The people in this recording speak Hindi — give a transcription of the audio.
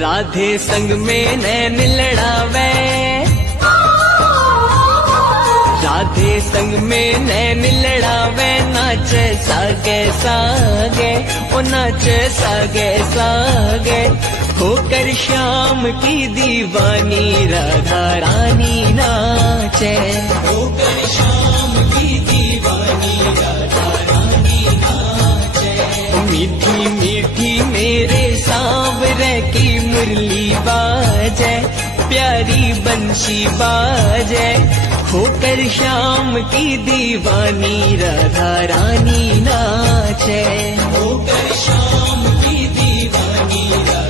राधे संग में नैन लड़ावे, राधे संग में नैन लड़ावे, नाचे सागे सागे ओ नाचे सागे सागे, होकर श्याम की दीवानी राधा रानी नाचे, होकर श्याम की दीवानी राधा रानी नाचे। मीठी मीठी मेरे सांवरे की मुरली बाजे, प्यारी बंशी बाजे, होकर श्याम की दीवानी राधा रानी नाचे, होकर श्याम की दीवानी राधा